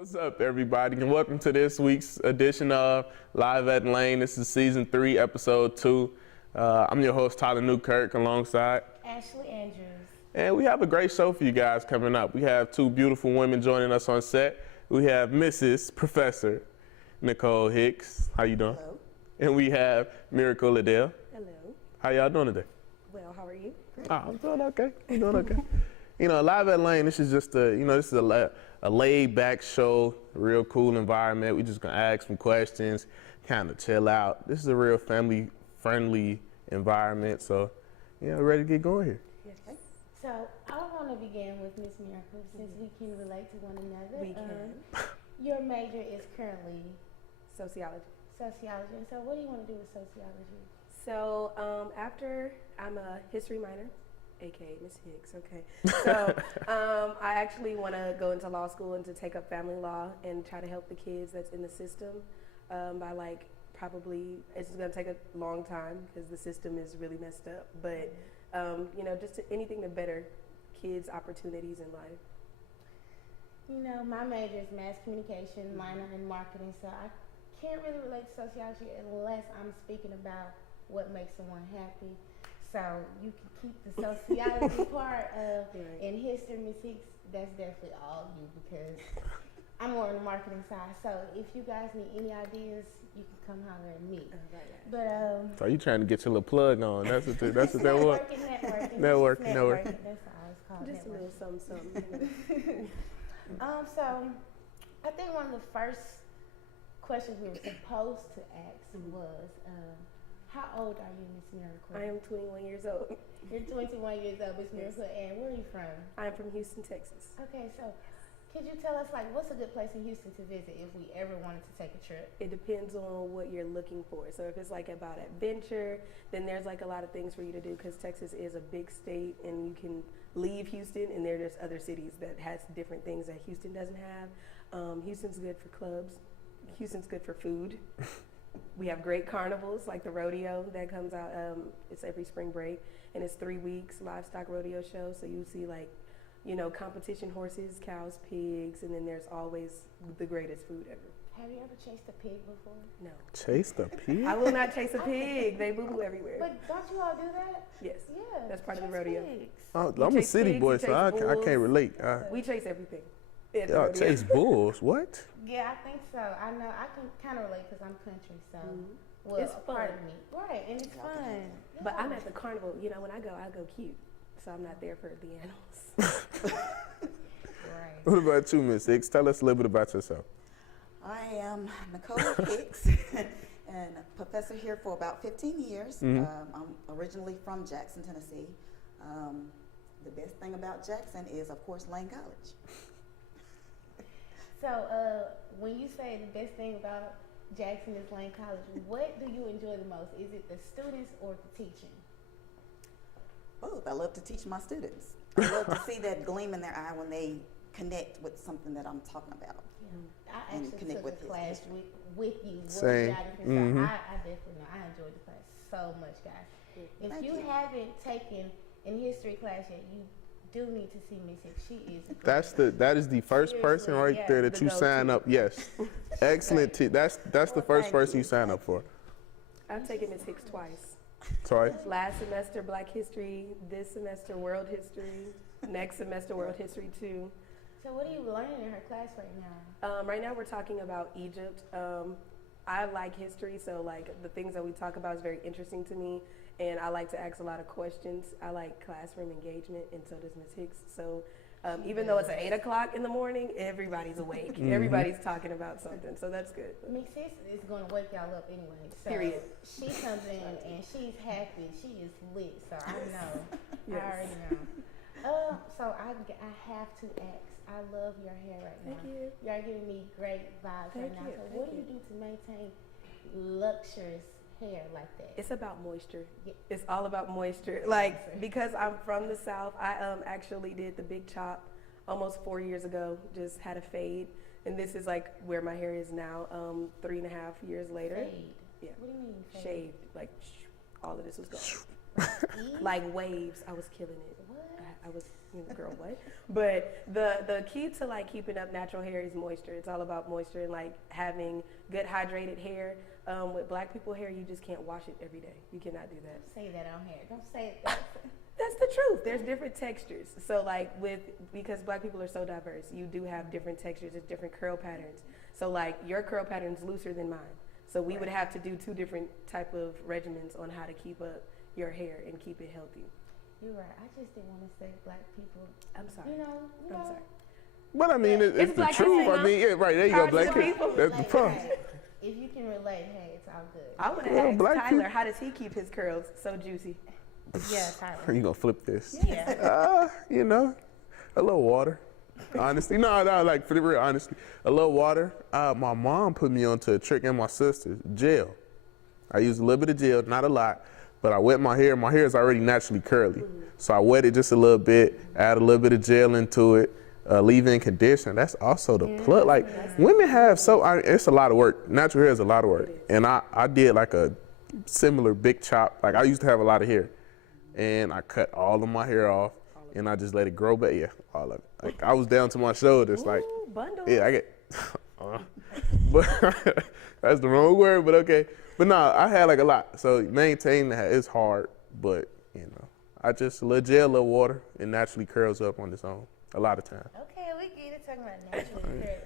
What's up, everybody, and welcome to this week's edition of Live at Lane. This is season 3, episode 2. I'm your host, Tyler Newkirk, alongside Ashley Andrews. And we have a great show for you guys coming up. We have 2 beautiful women joining us on set. We have Mrs. Professor Nicole Hicks. How you doing? Hello. And we have Miracle Liddell. Hello. How y'all doing today? Well, how are you? Oh, I'm doing okay. I'm doing okay. Live at Lane, this is just this is a laid-back show, real cool environment. We just gonna ask some questions, kind of chill out. This is a real family-friendly environment, so ready to get going here. Yes. So I want to begin with Miss Miracle, since we can relate to one another. We can. Your major is currently Sociology. sociology, and so what do you want to do with sociology? So after I'm a history minor, aka Miss Hicks, okay. So I actually want to go into law school and to take up family law and try to help the kids that's in the system by probably, it's going to take a long time because the system is really messed up, but just anything to better kids' opportunities in life. My major is mass communication, minor in marketing, so I can't really relate to sociology unless I'm speaking about what makes someone happy. So you can keep the sociology part of in history, Miss Hicks, that's definitely all you, because I'm more on the marketing side. So if you guys need any ideas, you can come holler at me. But So you trying to get your little plug on? That's what that was. Networking. That's all it's called. Just a little something. So I think one of the first questions we were supposed to ask was, how old are you, Miss Miracle? I am 21 years old. You're 21 years old, Miss Miracle, and where are you from? I'm from Houston, Texas. Okay, so could you tell us, what's a good place in Houston to visit if we ever wanted to take a trip? It depends on what you're looking for. So if it's about adventure, then there's a lot of things for you to do, because Texas is a big state and you can leave Houston and there's other cities that has different things that Houston doesn't have. Houston's good for clubs. Houston's good for food. We have great carnivals like the rodeo that comes out. It's every spring break and it's 3 weeks livestock rodeo show. So you see competition horses, cows, pigs, and then there's always the greatest food ever. Have you ever chased a pig before? No. Chased a pig? I will not chase a pig. They boo-boo everywhere. But don't you all do that? Yes. Yeah. That's part of the rodeo. Pigs. Oh, I'm a city boy, so I can't relate. We chase everything. Y'all chase bulls? What? Yeah, I think so. I know. I can kind of relate because I'm country, so well, it's fun. Part of me, right? And it's fun. Yeah. But I'm at the carnival. When I go cute, so I'm not there for the animals. Right. What about you, Miss Hicks? Tell us a little bit about yourself. I am Nicole Hicks, and a professor here for about 15 years. I'm originally from Jackson, Tennessee. The best thing about Jackson is, of course, Lane College. So when you say the best thing about Jackson is Lane College, what do you enjoy the most? Is it the students or the teaching? Both. I love to teach my students. I love to see that gleam in their eye when they connect with something that I'm talking about. Yeah. I actually took a class with you. Same. I definitely know. I enjoyed the class so much, guys. If you haven't taken an history class yet, you do need to see Miss Hicks. She is. That is the first person right there that you sign up. Yes, excellent. That's the first person you sign up for. I've taken Miss Hicks twice. Twice. Last semester Black History. This semester World History. Next semester World History 2. So what are you learning in her class right now? Right now we're talking about Egypt. I like history, so the things that we talk about is very interesting to me, and I like to ask a lot of questions. I like classroom engagement, and so does Ms. Hicks. So even though it's at 8 o'clock in the morning, everybody's awake. Everybody's talking about something, so that's good. Ms. Hicks is going to wake y'all up anyway. So period. She comes in and she's happy. She is lit, so I know. Yes. I already know. So I have to ask. I love your hair right now. Thank you. You are giving me great vibes right now. So what do you do to maintain luxurious hair like that? It's about moisture. Yeah. It's all about moisture. Because I'm from the South, I actually did the big chop almost 4 years ago. Just had a fade, and this is where my hair is now. 3.5 years later. Fade? Yeah. What do you mean fade? Shaved. All of this was gone. Like waves. I was killing it. What? I was, girl, what? But the key to like keeping up natural hair is moisture. It's all about moisture and like having good hydrated hair. With black people hair, you just can't wash it every day. You cannot do that. Don't say that on here. Don't say it. That's the truth. There's different textures. So like because black people are so diverse, you do have different textures. There's different curl patterns. So like your curl pattern's looser than mine. So we would have to do 2 different type of regimens on how to keep up your hair and keep it healthy. You're right. I just didn't want to say black people. I'm sorry. I'm sorry. But I mean, it's the black truth. people, I mean, yeah, right, there you go, black people. That's the problem. If you can relate, hey, it's all good. I would have asked Tyler, how does he keep his curls so juicy? Yeah, Tyler. You gonna flip this? Yeah. A little water. Honestly, no, like for the real, honestly, a little water. My mom put me onto a trick, and my sister, gel. I used a little bit of gel, not a lot, but I wet my hair. My hair is already naturally curly, so I wet it just a little bit, add a little bit of gel into it, leave-in conditioner. That's also the plug. Like women have it's a lot of work. Natural hair is a lot of work, and I did like a similar big chop. Like I used to have a lot of hair, and I cut all of my hair off, and I just let it grow back. Yeah, all of it. Like I was down to my shoulders. Like bundles. yeah, I get. But that's the wrong word, but okay. But no, I had like a lot. So maintaining that is hard, but I just a little gel, a little water, it naturally curls up on its own a lot of times. Okay, we get it talking about naturally hair.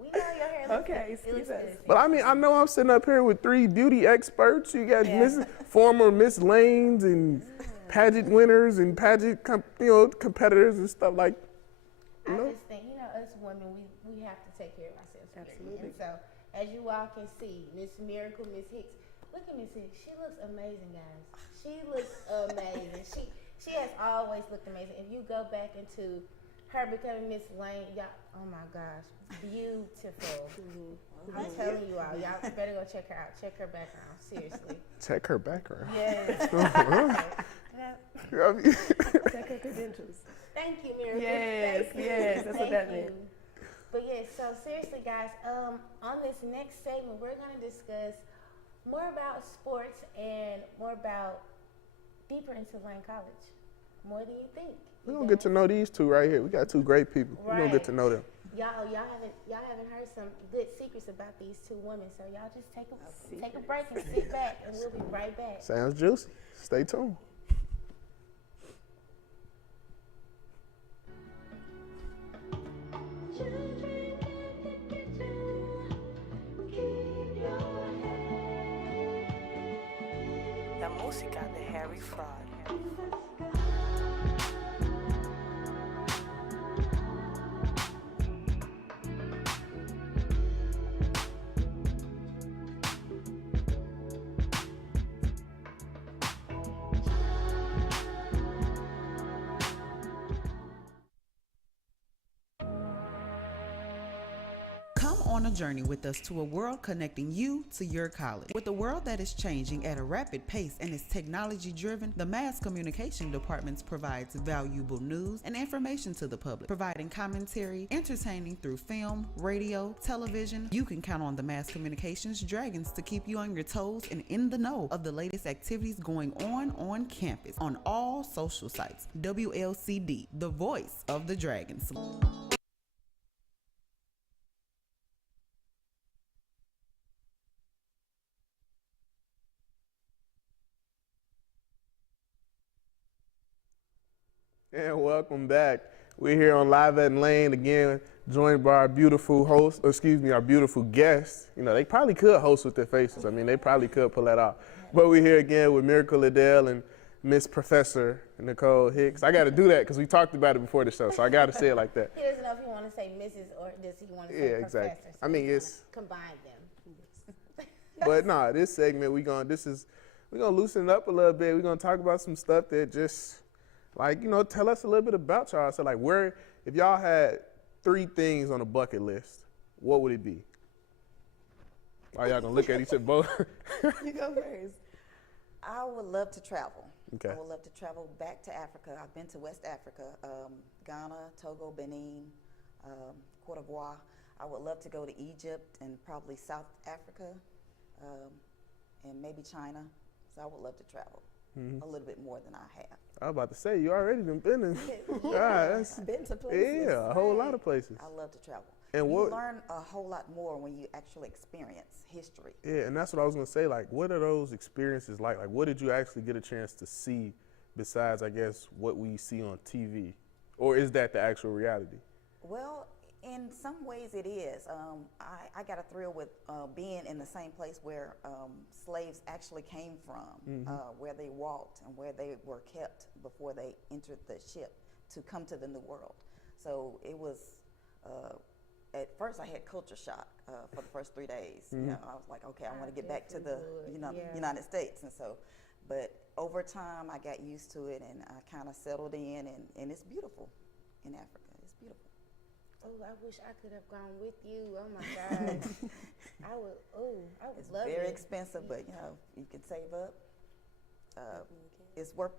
We know your hair looks Okay, good. It looks good. But I mean, I know I'm sitting up here with 3 beauty experts. You got former Miss Lanes and pageant winners and pageant competitors and stuff like. I just think us women, we have to take care of ourselves. Absolutely. And so as you walk and see Miss Miracle, Miss Hicks, look at Miss Hicks. She looks amazing, guys. She looks amazing. She has always looked amazing. If you go back into her becoming Miss Lane, y'all, oh my gosh, beautiful. I'm telling you all, y'all better go check her out. Check her background, seriously. Check her background. Yes. Check her credentials. Thank you, Miracle. Yes, that's what that meant. But yes, so seriously, guys, on this next segment, we're going to discuss more about sports and more about deeper into Lane College. More than you think. We're going to get to know these 2 right here. We got 2 great people. Right. We're going to get to know them. Y'all haven't heard some good secrets about these 2 women, so y'all just take a break and sit back, and we'll be right back. Sounds juicy. Stay tuned. La música de Harry Fraud. Come on a journey with us to a world connecting you to your college. With a world that is changing at a rapid pace and is technology driven, the Mass Communication Department provides valuable news and information to the public, providing commentary, entertaining through film, radio, television. You can count on the Mass Communications Dragons to keep you on your toes and in the know of the latest activities going on campus on all social sites. WLCD, the voice of the Dragons. And welcome back. We're here on Live at Lane again, joined by our beautiful our beautiful guests. They probably could host with their faces. I mean, they probably could pull that off. But we're here again with Miracle Liddell and Miss Professor Nicole Hicks. I got to do that because we talked about it before the show, so I got to say it like that. He doesn't know if he want to say Mrs. or does he want to say Yeah, Professor. exactly. So I mean, he's it's gonna combine them. But no, this segment we're gonna loosen it up a little bit. We're gonna talk about some stuff that just tell us a little bit about y'all. So if y'all had 3 things on a bucket list, what would it be? Are y'all gonna look at each other both? You go first. I would love to travel. Okay. I would love to travel back to Africa. I've been to West Africa, Ghana, Togo, Benin, Cote d'Ivoire. I would love to go to Egypt and probably South Africa, and maybe China. So I would love to travel. a little bit more than I have. I was about to say, you already done been in. That's, Been to places. yeah, a whole lot of places. I love to travel. And you what- learn a whole lot more when you actually experience history. Yeah, and that's what I was gonna say. Like, what are those experiences like? Like, what did you actually get a chance to see besides, I guess, what we see on TV? Or is that the actual reality? Well, in some ways it is. I got a thrill with being in the same place where slaves actually came from, where they walked and where they were kept before they entered the ship to come to the New World. So it was, at first I had culture shock for the first 3 days. You know, I was like, okay, I want to get back to the United States. And so, but over time I got used to it and I kind of settled in, and it's beautiful in Africa. It's beautiful. Oh, I wish I could have gone with you. Oh my God. I would. Oh, I would It's love very it. expensive, but you know, you can save up. It's worth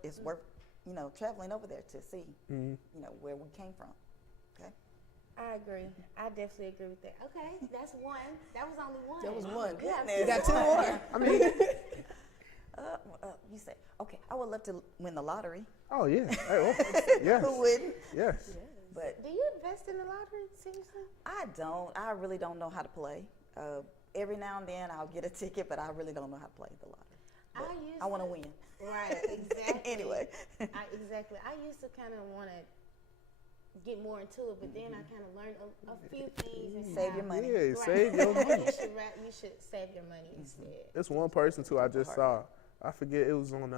traveling over there to see, you know, where we came from. Okay. I agree. I definitely agree with that. Okay, that's one. That was only one. That was one. We have You got two more. I mean, You say, okay, I would love to win the lottery. oh yeah, hey, well, yes, Who wouldn't? yes. But Do you invest in the lottery? Seriously? I don't. I really don't know how to play. Every now and then I'll get a ticket, but I really don't know how to play the lottery. But I want to win. Right, exactly. Anyway. Exactly. I used to kind of want to get more into it, but then I kind of learned a few things. And Save your money. Yeah, Right. save your money. You should save your money instead. It's one person too I just saw. I forget, it was on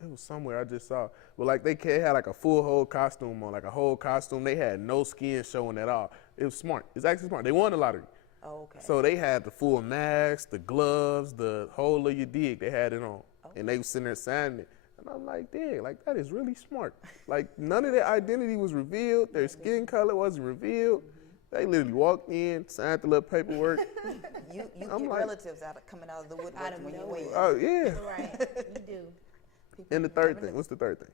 it was somewhere I just saw. But like they had like a full whole costume on, like a whole costume. They had no skin showing at all. It was smart. It's actually smart. They won the lottery. Oh, okay. So they had the full mask, the gloves, the whole of your dig. They had it on, and they was sitting there signing it. And I'm like, dang, like that is really smart. Like none of their identity was revealed. Their skin color wasn't revealed. They literally walked in, signed the little paperwork. You I'm get like- relatives coming out of the woodwork when you win. Oh yeah. Right, you do. And the third thing, what's the third thing?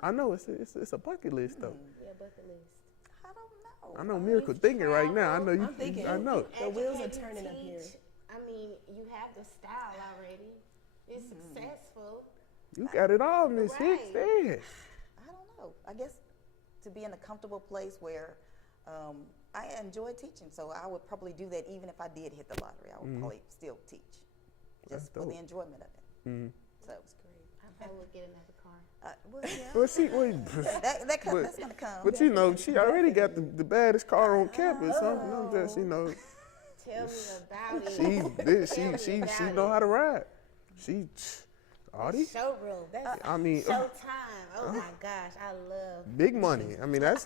I know it's a bucket list though. Yeah, bucket list. I don't know. I know Miracle thinking right now. I know you. I'm thinking. I know. The wheels are Educate, turning up here. teach. I mean, you have the style already. It's successful. You got it all, Miss Right. Hicks. Yeah. I don't know. I guess to be in a comfortable place where I enjoy teaching, so I would probably do that even if I did hit the lottery. I would probably still teach, That's just for dope. the enjoyment of it. So, I would get another car. well, yeah, Well, she, well, that's gonna come. but you know, she already got the baddest car on campus. I'm just, you know, Tell me about it. she know how to ride. She, Audie. Showroom. That's I mean, showtime. Oh my gosh, I love. big money. I mean, that's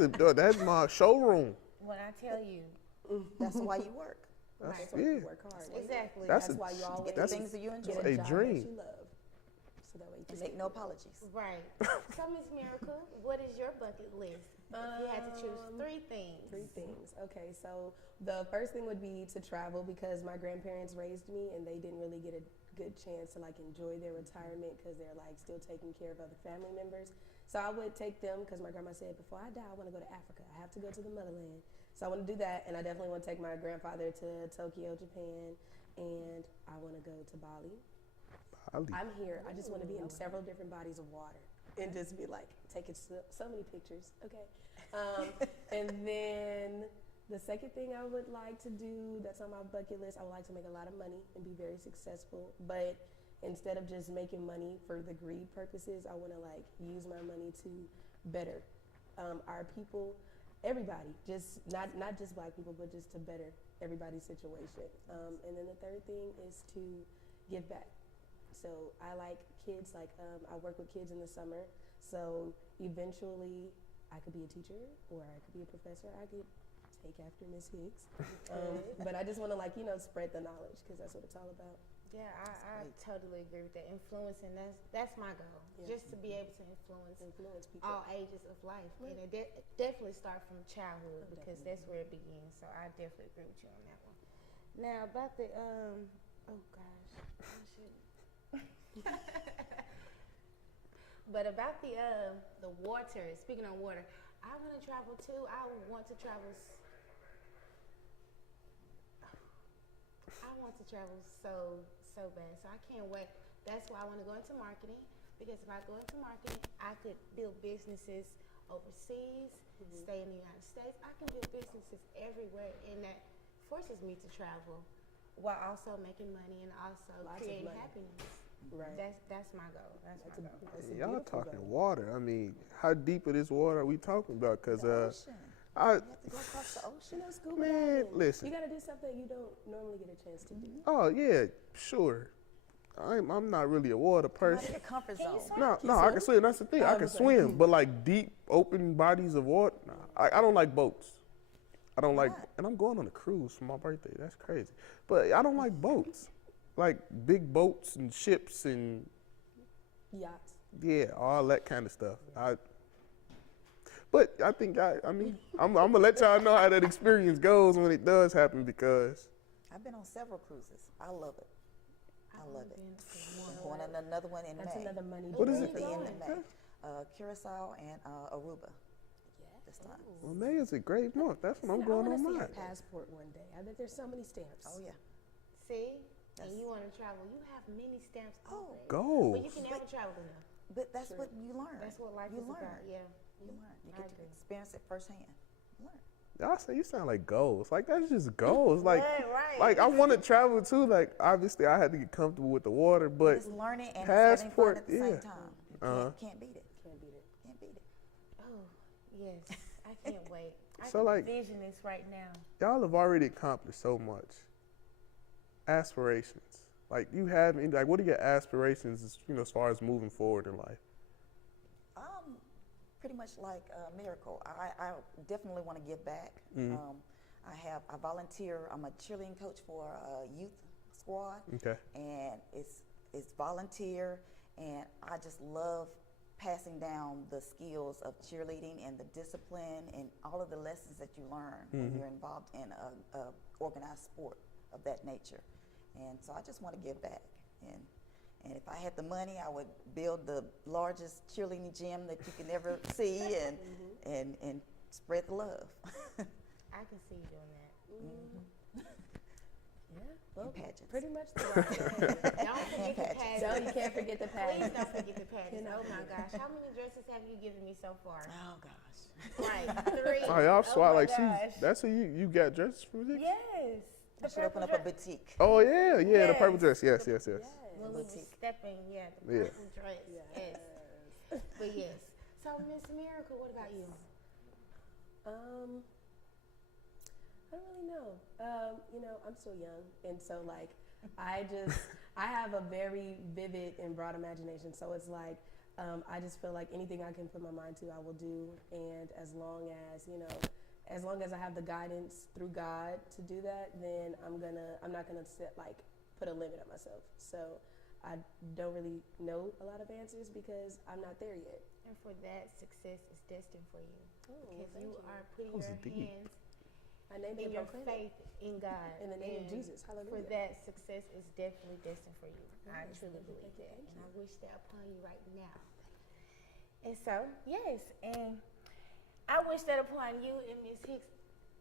my showroom. When I tell you, That's why you work. That's, So you yeah. work hard. exactly. That's That's why you always Get the That's things that you enjoy. get a a job dream. that you love. So that way you can And make no apologies. Right. So, Miss Miracle, what is your bucket list? If you had to choose three things. Three things. Okay, so the first thing would be to travel because my grandparents raised me and they didn't really get a good chance to like enjoy their retirement because they're like still taking care of other family members. So I would take them because my grandma said, before I die, I want to go to Africa. I have to go to the motherland. So I want to do that, and I definitely want to take my grandfather to Tokyo, Japan, and I want to go to Bali. I'm here. I just want to be in several different bodies of water and just be like taking so many pictures. Okay. And then the second thing I would like to do that's on my bucket list, I would like to make a lot of money and be very successful. But instead of just making money for the greed purposes, I want to like use my money to better our people, everybody, just not just Black people, but just to better everybody's situation. And then the third thing is to give back. So I like kids, like I work with kids in the summer. So eventually I could be a teacher or I could be a professor. I could take after Miss Hicks. But I just want to like, spread the knowledge because that's what it's all about. Yeah, I totally agree with that. Influencing, that's my goal. Yeah. Just to be able to Influence people. all ages of life. And it definitely start from childhood because that's where it begins. So I definitely agree with you on that one. Now about the oh gosh, I shouldn't. But about the water. Speaking of water, I want to travel too. I want to travel. I want to travel so bad. So I can't wait. That's why I want to go into marketing. Because if I go into marketing, I could build businesses overseas, stay in the United States. I can build businesses everywhere, and that forces me to travel while also making money and also Lots of creating money. happiness. Right. That's my goal. That's my goal. That's a Y'all beautiful talking goal. water. I mean, how deep of this water are we talking about? Because The ocean. I, You have to go across the ocean. You know, scuba Man, diving. listen. You gotta do something you don't normally get a chance to do. oh yeah, sure. I'm not really a water Out of person. your comfort Can you zone. swim? No, You I swim? can swim. That's the thing. I Oh, can okay. swim, but like deep, open bodies of water, nah. I don't like boats. I don't like, Why? and I'm going on a cruise for my birthday. That's crazy. But I don't like boats, like big boats and ships and Yachts. yeah, all that kind of stuff. But I think I mean, I'm gonna let y'all know how that experience goes when it does happen because I've been on several cruises. I love it. I love it. Been to I'm one. going on another one in That's May. another money. What is drain it? for The you. end of May. Curacao and Aruba this time. well, May is a great month. That's when I'm See, going I on wanna see mine. your passport one day. I bet there's so many stamps. Oh yeah. See? That's- And you want to travel. You have many stamps Oh, already. Go. But you can never travel enough. But that's Sure. what you learn. That's what life you is learn. about. Yeah. You learn. You I get to agree. experience it firsthand. You learn. Y'all say you sound like goals. Like that's just goals. Like, right. like I want to travel too. Like obviously I had to get comfortable with the water, but It's learning and it's having fun passport, at the yeah. same time. You can't beat it. Can't beat it. Can't beat it. Oh, yes. I can't wait. I So, can like- vision this right now. y'all have already accomplished so much. Aspirations. Like you have, like what are your aspirations? As far as moving forward in life. Pretty much like Miracle. I definitely want to give back. Mhm. I volunteer. I'm a cheerleading coach for a youth squad, Okay. and it's volunteer, and I just love passing down the skills of cheerleading and the discipline and all of the lessons that you learn when you're involved in a organized sport of that nature. And so I just want to give back. And if I had the money, I would build the largest cheerleading gym that you can ever see and spread the love. I can see you doing that. Yeah. Well, pageants. pretty much the right way. Don't forget the Pageants. No, pageants. you can't forget the Please pageants. don't forget the pageants. Cannot Oh my forget. gosh. How many dresses have you given me so far? Oh gosh. Like 3. Oh, y'all swat my like gosh. that's who you got dressed from Hicks? Yes. I should open up a boutique. Oh yeah, the Yes. purple dress. Yes. When we was Boutique. stepping, the Yeah. purple dress. Yes. But yes. So Miss Miracle, what about you? I don't really know. I'm still young, and so like, I have a very vivid and broad imagination. So it's like, I just feel like anything I can put my mind to, I will do. And as long as I have the guidance through God to do that, then I'm not gonna put a limit on myself. So I don't really know a lot of answers because I'm not there yet. And for that, success is destined for you. Because thank you you. are putting That was your deep. hands I named in it your proclaim it. faith in God. In the name of And Jesus. For Hallelujah. that, success is definitely destined for you. I Yes, truly thank you, believe thank you, that. thank And I you. wish that upon you right now. And so, yes, and I wish that upon you and Miss Hicks,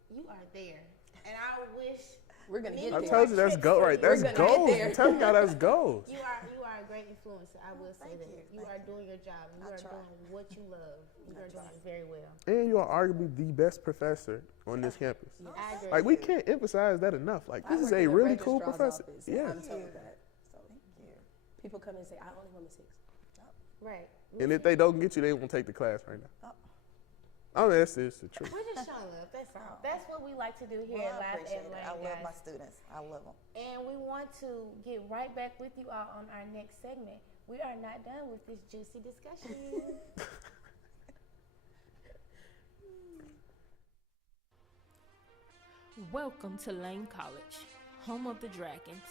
you are there. And I wish We're gonna get I there. told you that's gold right. That's We're gonna get gold. there. I'm telling y'all that's gold. you are a great influencer. I will say thank that. you, You thank are you. doing your job. And you I are try. doing what you love. You are doing it very well. And you are arguably the best professor on this campus. I agree. Like we can't emphasize that enough. Like I this is work a in the really cool registrar's professor. office. Yeah. I'm told that. So Thank you. people come and say, I only want Miss Hicks. Right. And if they don't get you, they won't take the class right now. Oh. I mean, that's just the truth. We're just showing love. That's all. That's what we like to do here Well, at I Live appreciate at it. Lane, I love my guys. students. I love them. And we want to get right back with you all on our next segment. We are not done with this juicy discussion. Welcome to Lane College, home of the Dragons,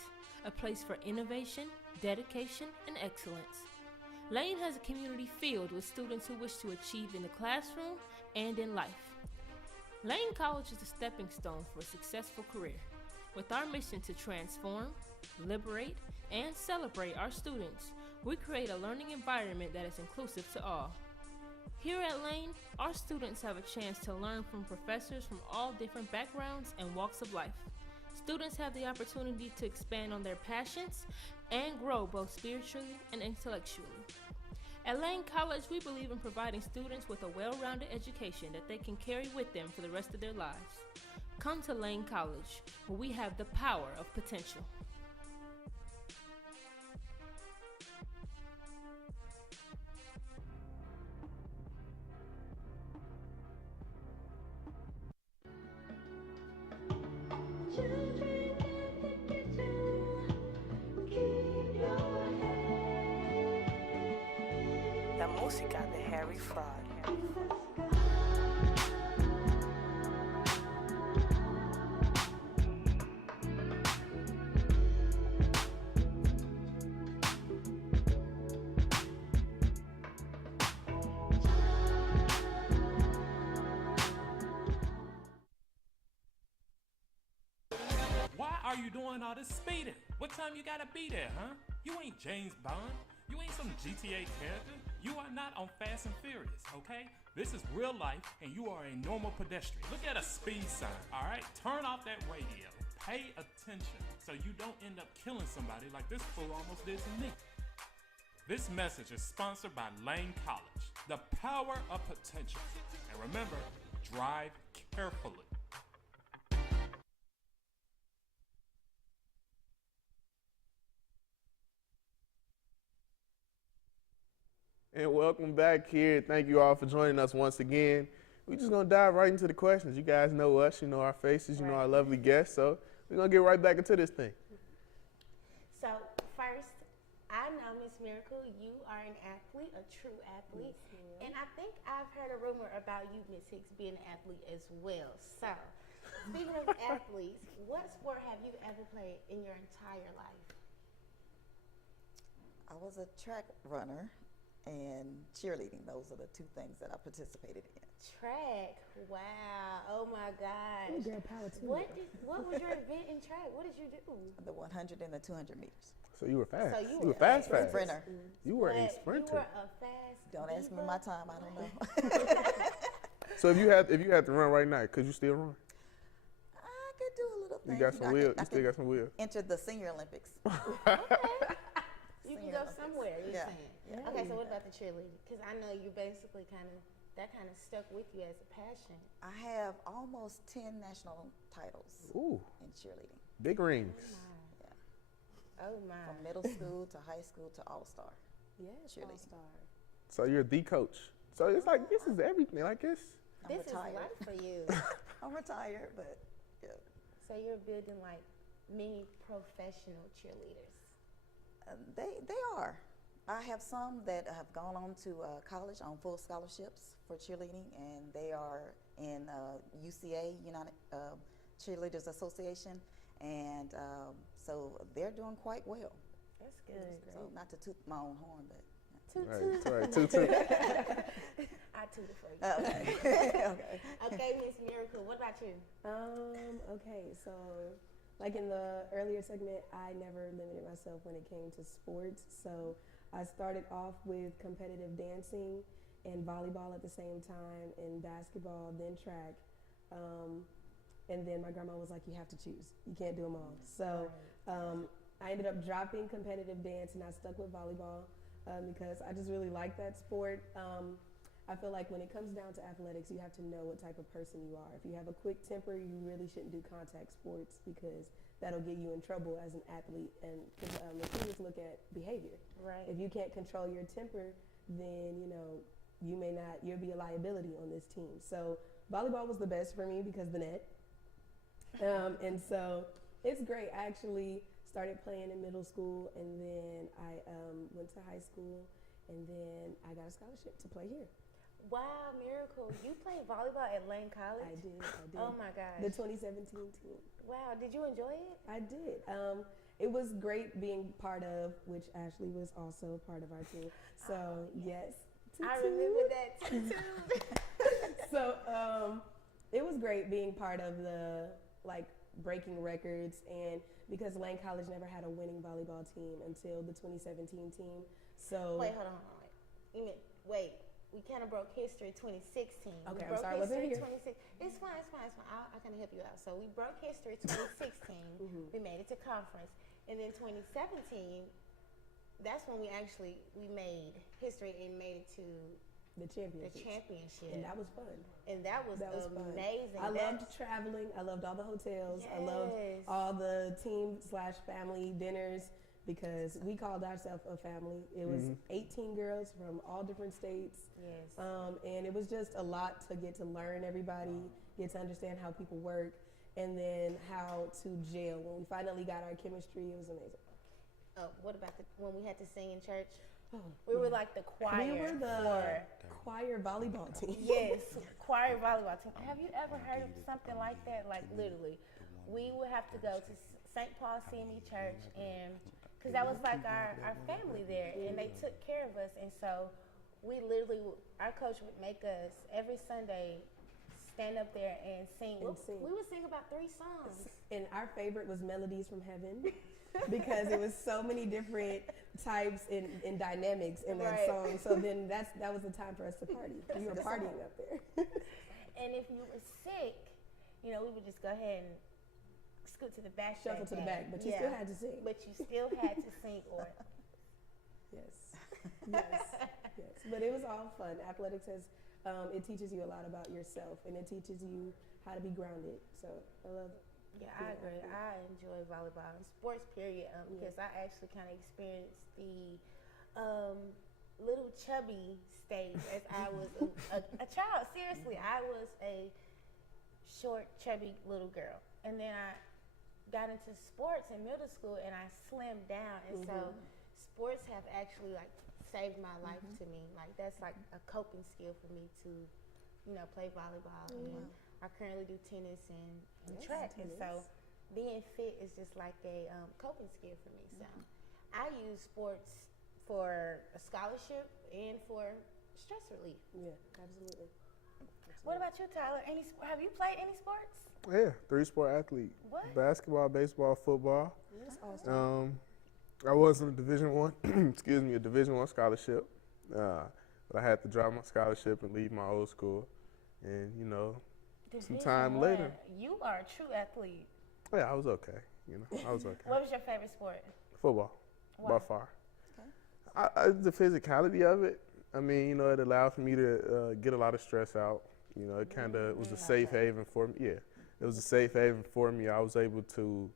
a place for innovation, dedication, and excellence. Lane has a community filled with students who wish to achieve in the classroom and in life. Lane College is a stepping stone for a successful career. With our mission to transform, liberate, and celebrate our students, we create a learning environment that is inclusive to all. Here at Lane, our students have a chance to learn from professors from all different backgrounds and walks of life. Students have the opportunity to expand on their passions and grow both spiritually and intellectually. At Lane College, we believe in providing students with a well-rounded education that they can carry with them for the rest of their lives. Come to Lane College, where we have the power of potential. La música de Harry Fraud. Why are you doing all this speeding? What time you gotta be there, huh? You ain't James Bond. You ain't some GTA character. You are not on Fast and Furious, okay? This is real life, and you are a normal pedestrian. Look at a speed sign, all right? Turn off that radio. Pay attention so you don't end up killing somebody like this fool almost did to me. This message is sponsored by Lane College, the power of potential. And remember, drive carefully. And welcome back here. Thank you all for joining us once again. We're just gonna dive right into the questions. You guys know us, you know our faces, you know our lovely guests, so we're gonna get right back into this thing. So first, I know, Miss Miracle, you are an athlete, a true athlete. And I think I've heard a rumor about you, Miss Hicks, being an athlete as well. So, speaking of athletes, what sport have you ever played in your entire life? I was a track runner and cheerleading. Those are the two things that I participated in. Track, wow, oh my gosh. Girl power too. What was your event in track? What did you do? The 100 and the 200 meters. So you were fast. So you you were were fast. Sprinter. You were a But sprinter. You were a fast Don't ask me diva? my time, I don't know. So if you had to run right now, could you still run? I could do a little You thing. got some I wheel. could- I You still could got some wheel. enter the Senior Olympics. You can Senior go Olympics. somewhere, you're Yeah. saying. Okay, so what about the cheerleading? Because I know you basically that kind of stuck with you as a passion. I have almost 10 national titles Ooh, in cheerleading. big rings. Oh my. From middle school to high school to all-star. Yes, Cheerleading. all-star. So you're the coach. So it's like this is everything. Like this. I'm This retired. is life for you. I'm retired, but yeah. So you're building like many professional cheerleaders. They are. I have some that have gone on to college on full scholarships for cheerleading, and they are in UCA, United Cheerleaders Association, and so they're doing quite well. That's good. So not to toot my own horn, but Toot Right, toot. right. Toot. I tooted for you. okay. Okay. Okay, Miss Miracle, what about you? Okay, so like in the earlier segment, I never limited myself when it came to sports. So I started off with competitive dancing and volleyball at the same time, and basketball, then track. And then my grandma was like, you have to choose. You can't do them all. So I ended up dropping competitive dance, and I stuck with volleyball because I just really like that sport. I feel like when it comes down to athletics, you have to know what type of person you are. If you have a quick temper, you really shouldn't do contact sports because that'll get you in trouble as an athlete. And the students look at behavior. Right. If you can't control your temper, then you'll be a liability on this team. So volleyball was the best for me because the net. And so it's great. I actually started playing in middle school, and then I went to high school, and then I got a scholarship to play here. Wow, Miracle, you played volleyball at Lane College? I did. Oh my gosh. The 2017 team. Wow, did you enjoy it? I did. It was great being part of, which Ashley was also part of our team. So yes. I remember that too. So it was great being part of the breaking records, and because Lane College never had a winning volleyball team until the 2017 team. So Wait, hold on. Wait. We kind of broke history 2016. Okay, we I'm broke sorry, I wasn't history here. 26. It's fine. I can help you out. So we broke history 2016. We made it to conference, and then 2017, that's when we made history and made it to The the championship. championship. And that was fun. And that was fun. amazing. I loved traveling. I loved all the hotels. I loved Yes. all the team/family dinners because we called ourselves a family. It was 18 girls from all different states. Yes. And it was just a lot to get to learn everybody, get to understand how people work, and then how to gel. When we finally got our chemistry, it was amazing. What about when we had to sing in church? Oh, We were like the choir. we were the choir volleyball team. Yes, choir volleyball team. Have you ever heard of something like that? Like literally, we would have to go to St. Paul CME Church, and because that was like our family there, and they took care of us, and so we literally, our coach would make us every Sunday stand up there and sing. We would sing about 3 songs. And our favorite was Melodies from Heaven because it was so many different types and dynamics in that song. So then that was the time for us to party. We were partying up there. And if you were sick, we would just go ahead and scoot to the back. Shuffle to the back, but you still had to sing. But you still had to sing or. Yes. But it was all fun. Athletics it teaches you a lot about yourself, and it teaches you how to be grounded. So I love it. Yeah, I agree. I enjoy volleyball and sports, period, because I actually kind of experienced the little chubby stage as I was a child. Seriously, I was a short, chubby little girl. And then I got into sports in middle school, and I slimmed down. And so sports have actually, saved my life to me. That's like a coping skill for me to, play volleyball. And I currently do tennis and track, and so being fit is just like a coping skill for me. So I use sports for a scholarship and for stress relief. Yeah, absolutely. What about you, Tyler? Have you played any sports? Yeah, 3-sport athlete. What? Basketball, baseball, football. That's awesome. I was in a Division a Division I scholarship, but I had to drop my scholarship and leave my old school, and some time later. You are a true athlete. Yeah, I was okay. I was okay. What was your favorite sport? Football, Why? by far. The physicality of it. I mean, it allowed for me to get a lot of stress out. It kind of was a safe haven for me. Yeah, it was a safe haven for me. I was able to,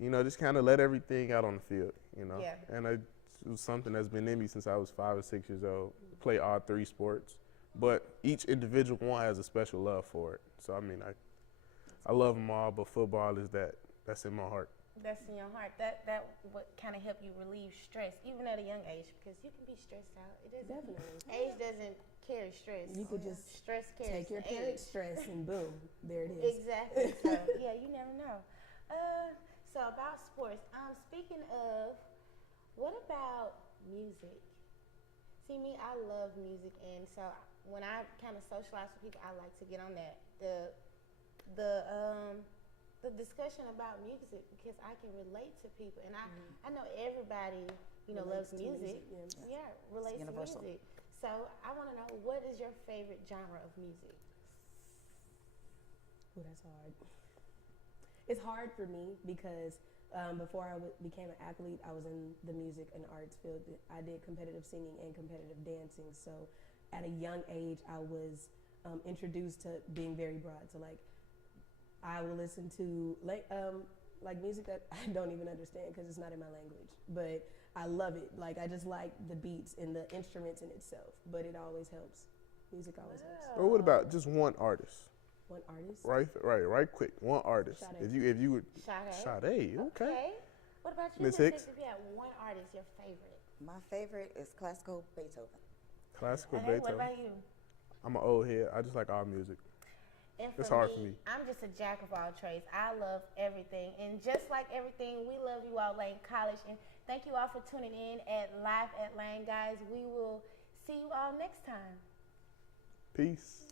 just kind of let everything out on the field. Yeah. And it was something that's been in me since I was 5 or 6 years old. Play all 3 sports, but each individual one has a special love for it. So I mean, I love them all, but football is that's in my heart. That's in your heart. That what kind of help you relieve stress, even at a young age, because you can be stressed out. It doesn't. Definitely. Age doesn't carry stress. You could just stress carries take your age. parents' stress and boom, there it is. Exactly. So yeah, you never know. So about sports. Speaking of, what about music? See me, I love music, and so when I kind of socialize with people, I like to get on that the discussion about music because I can relate to people, and I know everybody loves music. Yeah, relates to universal. music. So I want to know, what is your favorite genre of music? Oh, that's hard. It's hard for me because before I became an athlete, I was in the music and arts field. I did competitive singing and competitive dancing. So at a young age, I was introduced to being very broad. So I will listen to music that I don't even understand because it's not in my language, but I love it. I just like the beats and the instruments in itself, but it always helps. Music always helps. Or what about just one artist? One artist? Right quick. One artist. Sade. If you would. Sade. Okay. What about you, Miss Miss Hicks? If you had one artist, your favorite. My favorite is classical Beethoven. Classical Hey, what Beethoven. about you? I'm an old head. I just like all music. And It's hard for me. I'm just a jack of all trades. I love everything. And just like everything, we love you all, Lane College. And thank you all for tuning in at Live at Lane, guys. We will see you all next time. Peace.